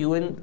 UN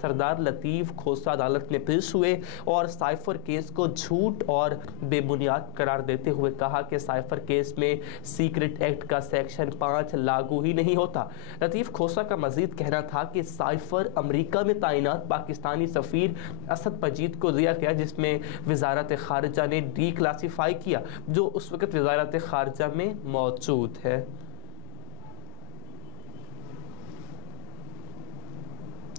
سردار لطیف کھوسہ عدالت میں پیش ہوئے اور سائفر کیس کو جھوٹ اور بے بنیاد قرار دیتے ہوئے کہا کہ سائفر کیس میں سیکرٹ ایکٹ کا سیکشن 5 لاگو ہی نہیں ہوتا. لطیف کھوسہ کا مزید کہنا تھا کہ سائفر امریکہ میں تعینات پاکستانی سفیر اسد مجید کو دیا گیا, جس میں وزارت خارجہ نے ڈی کلاسیفائی کیا, جو اس وقت وزارت خارجہ میں موجود ہے.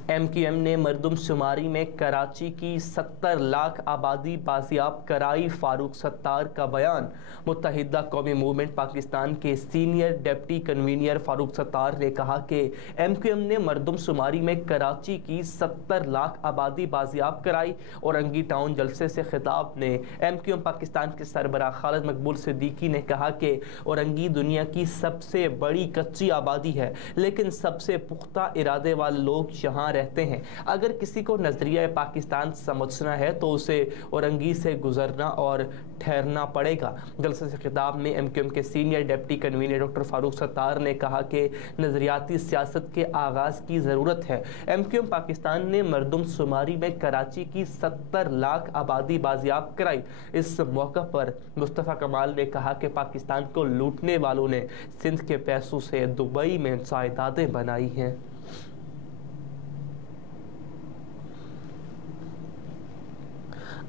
ایم کیو ایم نے مردم شماری میں کراچی کی 70 لاکھ آبادی بازیاب کرائی. فاروق ستار کا بیان. متحدہ قومی موومنٹ پاکستان کے senior deputy convener Farooq Sattar نے کہا کہ ایم کیو ایم نے مردم شماری میں کراچی کی 70 لاکھ آبادی بازیاب کرائی. اورنگی ٹاؤن جلسے سے خطاب میں ایم کیو ایم پاکستان کے سربراہ خالد مقبول صدیقی نے کہا کہ اورنگی دنیا کی سب سے بڑی کچی آبادی ہے, لیکن سب سے پختہ ارادے والے لوگ یہاں رہتے ہیں. اگر کسی کو نظریہ پاکستان سمجھنا ہے تو اسے اورنگی سے گزرنا اور ٹھہرنا پڑے گا. جلسے سے خطاب میں ایم کیو ایم کے senior deputy convener doctor Farooq Sattar نے کہا کہ نظریاتی سیاست کے آغاز کی ضرورت ہے. ایم کیو ایم پاکستان نے مردم شماری میں کراچی کی 70 لاکھ آبادی بازیاب کرائی. اس موقع پر مصطفیٰ کمال نے کہا کہ پاکستان کو لوٹنے والوں نے سندھ کے پیسوں سے دبئی میں جائیدادیں بنائی ہیں.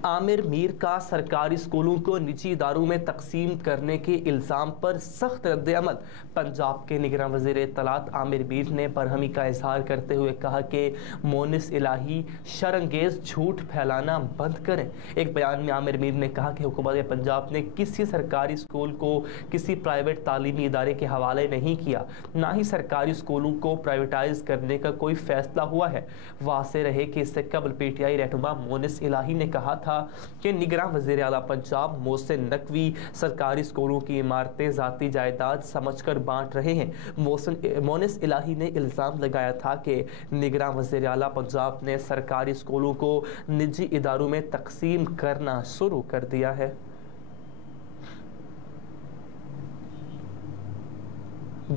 عامر میر کا سرکاری اسکولوں کو نجی اداروں میں تقسیم کرنے کے الزام پر سخت رد عمل. پنجاب کے نگراں وزیر اطلاعات عامر میر نے برہمی کا اظہار کرتے ہوئے کہا کہ مونس الہی شرانگیز جھوٹ پھیلانا بند کریں. ایک بیان میں عامر میر نے کہا کہ حکومت پنجاب نے کسی سرکاری اسکول کو کسی پرائیویٹ تعلیمی ادارے کے حوالے نہیں کیا, نہ ہی سرکاری اسکولوں کو پرائیویٹائز کرنے کا کوئی فیصلہ ہوا ہے. واضح رہے کہ اس سے قبل پی ٹی آئی رہنما مونس الہی نے کہا تھا کہ نگراں وزیر اعلیٰ پنجاب محسن نقوی سرکاری اسکولوں کی عمارتیں ذاتی جائیداد سمجھ کر بانٹ رہے ہیں. مونس الہی نے الزام لگایا تھا کہ نگراں وزیر اعلیٰ پنجاب نے سرکاری اسکولوں کو نجی اداروں میں تقسیم کرنا شروع کر دیا ہے.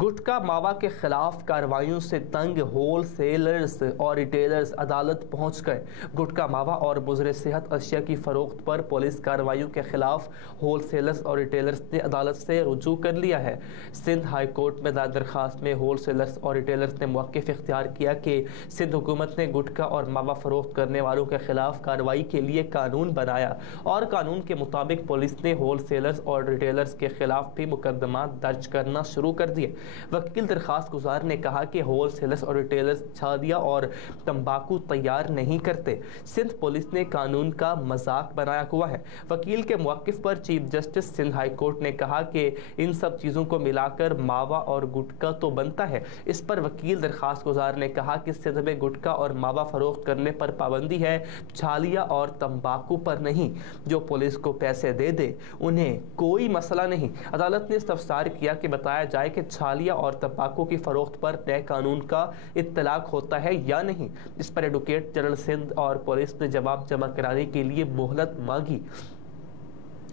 گٹکا ماوا کے خلاف کارروائیوں سے تنگ ہول سیلرز اور ریٹیلرز عدالت پہنچ گئے. گٹکا ماوا اور مضر صحت اشیاء کی فروخت پر پولیس کارروائیوں کے خلاف ہول سیلرز اور ریٹیلرز نے عدالت سے رجوع کر لیا ہے. سندھ ہائی کورٹ میں دائر درخواست میں ہول سیلرز اور ریٹیلرز نے موقف اختیار کیا کہ سندھ حکومت نے گٹکا اور ماوا فروخت کرنے والوں کے خلاف کارروائی کے لیے قانون بنایا, اور قانون کے مطابق پولیس نے ہول سیلرز اور ریٹیلرز کے خلاف بھی مقدمات درج کرنا شروع کر دیے. وکیل درخواست گزار نے کہا کہ ہول سیلرز اور ریٹیلرز چھالیا اور تمباکو تیار نہیں کرتے. سندھ پولیس نے قانون کا مذاق بنایا ہوا ہے. وکیل کے موقف پر chief justice Sindh high court نے کہا کہ ان سب چیزوں کو ملا کر ماوا اور گٹکا تو بنتا ہے. اس پر وکیل درخواست گزار نے کہا کہ سندھ میں گٹکا اور ماوا فروخت کرنے پر پابندی ہے, چھالیا اور تمباکو پر نہیں. جو پولیس کو پیسے دے دے انہیں کوئی مسئلہ نہیں. عدالت نے استفسار کیا کہ بتایا جائے کہ چھالیا اور تمباکو کی فروخت پر نئے قانون کا اطلاق ہوتا ہے یا نہیں. اس پر ایڈوکیٹ جنرل سندھ اور پولیس نے جواب جمع کرانے کے لیے مہلت مانگی.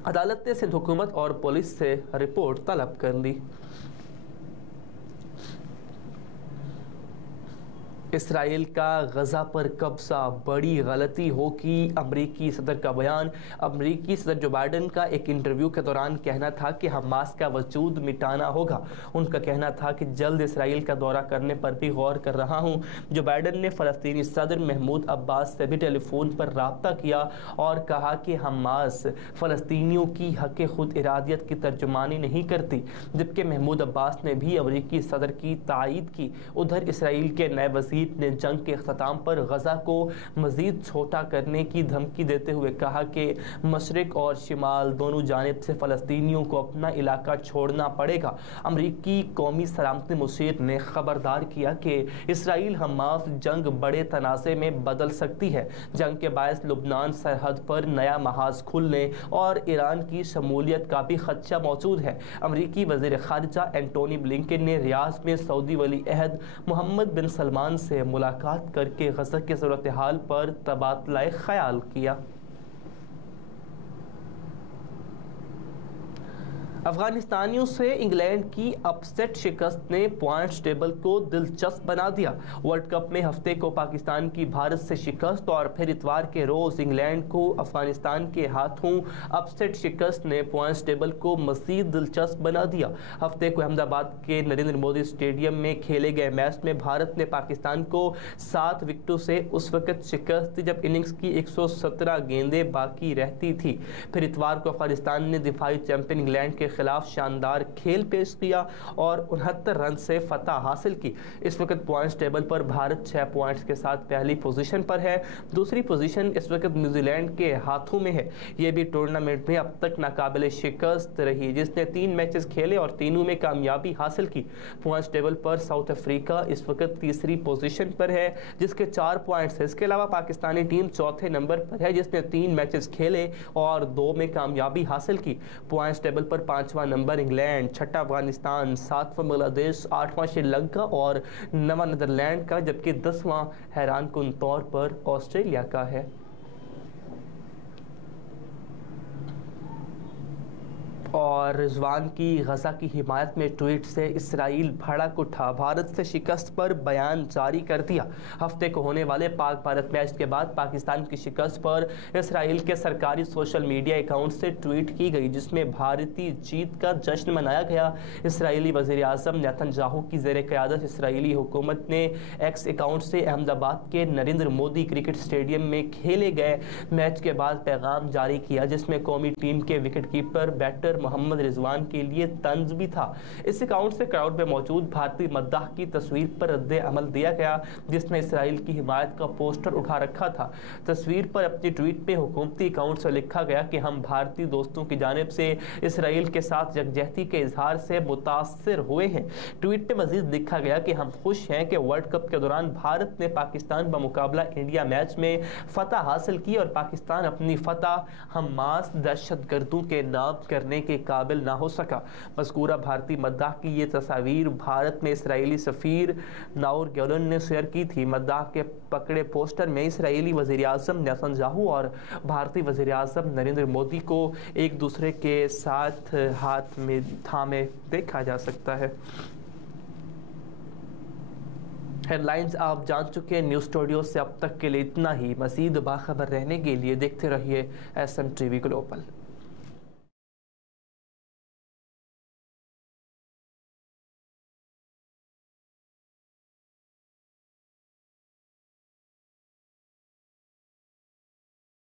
عدالت نے سندھ حکومت اور پولیس سے رپورٹ طلب کر لی. اسرائیل کا غزہ پر قبضہ بڑی غلطی ہوگی. امریکی صدر کا بیان. امریکی صدر جو بائیڈن کا ایک انٹرویو کے دوران کہنا تھا کہ حماس کا وجود مٹانا ہوگا. ان کا کہنا تھا کہ جلد اسرائیل کا دورہ کرنے پر بھی غور کر رہا ہوں. جو بائیڈن نے فلسطینی صدر محمود عباس سے بھی ٹیلی فون پر رابطہ کیا اور کہا کہ حماس فلسطینیوں کی حق خود ارادیت کی ترجمانی نہیں کرتی, جبکہ محمود عباس نے بھی امریکی صدر کی تائید کی. ادھر اسرائیل کے نئے وزیر نے جنگ کے اختتام پر غزہ کو مزید چھوٹا کرنے کی دھمکی دیتے ہوئے کہا کہ مشرق اور شمال دونوں جانب سے فلسطینیوں کو اپنا علاقہ چھوڑنا پڑے گا. امریکی قومی سلامتی مشیر نے خبردار کیا کہ اسرائیل حماس جنگ بڑے تنازع میں بدل سکتی ہے. جنگ کے باعث لبنان سرحد پر نیا محاذ کھلنے اور ایران کی شمولیت کا بھی خدشہ موجود ہے. امریکی وزیر خارجہ اینٹونی بلنکن نے ریاض میں سعودی ولی عہد محمد بن سلمان سے ملاقات کر کے غزہ کی صورتحال پر تبادلہ خیال کیا. افغانستانیوں سے انگلینڈ کی اپسیٹ شکست نے پوائنٹس ٹیبل کو دلچسپ بنا دیا۔ ورلڈ کپ میں ہفتے کو پاکستان کی بھارت سے شکست اور پھر اتوار کے روز انگلینڈ کو افغانستان کے ہاتھوں اپسیٹ شکست نے پوائنٹس ٹیبل کو مزید دلچسپ بنا دیا۔ ہفتے کو احمد آباد کے نریندر مودی اسٹیڈیم میں کھیلے گئے میچ میں بھارت نے پاکستان کو 7 وکٹوں سے اس وقت شکست دی جب اننگز کی 117 گیندیں باقی رہتی تھی۔ پھر اتوار کو افغانستان نے دفاعی چیمپئن انگلینڈ کے خلاف شاندار کھیل پیش کیا اور 69 رن سے فتح حاصل کی۔ اس وقت پوائنٹس ٹیبل پر بھارت 6 پوائنٹس کے ساتھ پہلی پوزیشن پر ہے۔ دوسری پوزیشن اس وقت نیوزی لینڈ کے ہاتھوں میں ہے۔ یہ بھی ٹورنامنٹ میں اب تک ناقابل شکست رہی جس نے 3 میچز کھیلے اور تینوں میں کامیابی حاصل کی۔ پوائنٹس ٹیبل پر ساؤتھ افریقہ اس وقت تیسری پوزیشن پر ہے جس کے 4 پوائنٹس ہیں۔ اس کے علاوہ پاکستانی ٹیم چوتھے نمبر پر ہے جس نے 3 میچز کھیلے اور 2 میں کامیابی حاصل کی۔ پوائنٹس ٹیبل پر 5واں نمبر انگلینڈ، 6واں افغانستان، 7واں بنگلہ دیش، 8واں سری لنکا اور 9واں نیدرلینڈ کا، جبکہ 10واں حیران کن طور پر آسٹریلیا کا ہے۔ اور رضوان کی غزہ کی حمایت میں ٹویٹ سے اسرائیل بھڑک اٹھا، بھارت سے شکست پر بیان جاری کر دیا۔ ہفتے کو ہونے والے پاک بھارت میچ کے بعد پاکستان کی شکست پر اسرائیل کے سرکاری سوشل میڈیا اکاؤنٹ سے ٹویٹ کی گئی جس میں بھارتی جیت کا جشن منایا گیا۔ اسرائیلی وزیر اعظم نیتن یاہو کی زیر قیادت اسرائیلی حکومت نے ایکس اکاؤنٹ سے احمد آباد کے نریندر مودی کرکٹ اسٹیڈیم میں کھیلے گئے میچ کے بعد پیغام جاری کیا جس میں قومی ٹیم کے وکٹ کیپر بیٹر محمد رضوان کے لیے طنز بھی تھا۔ اس اکاؤنٹ سے کراؤڈ میں موجود بھارتی مداح کی تصویر پر رد عمل دیا گیا جس نے اسرائیل کی حمایت کا پوسٹر اٹھا رکھا تھا۔ تصویر پر اپنی ٹویٹ میں حکومتی اکاؤنٹ سے لکھا گیا کہ ہم بھارتی دوستوں کی جانب سے اسرائیل کے ساتھ یکجہتی کے اظہار سے متاثر ہوئے ہیں۔ ٹویٹ میں مزید لکھا گیا کہ ہم خوش ہیں کہ ورلڈ کپ کے دوران بھارت نے پاکستان بمقابلہ انڈیا میچ میں فتح حاصل کی اور پاکستان اپنی فتح حماس دہشت گردوں کے نام کرنے کے قابل نہ ہو سکا۔ مذکورہ بھارتی مداح کی یہ تصاویر بھارت میں اسرائیلی سفیر ناور گیلن نے شیئر کی تھی۔ مداح کے پکڑے پوسٹر میں اسرائیلی وزیر اعظم نیتن یاہو اور بھارتی وزیر اعظم نریندر مودی کو ایک دوسرے کے ساتھ ہاتھ میں تھامے دیکھا جا سکتا ہے۔ ہیڈ لائنز آپ جان چکے، نیوز اسٹوڈیو سے اب تک کے لیے اتنا ہی۔ مزید باخبر رہنے کے لیے دیکھتے رہیے SMTV گلوبل۔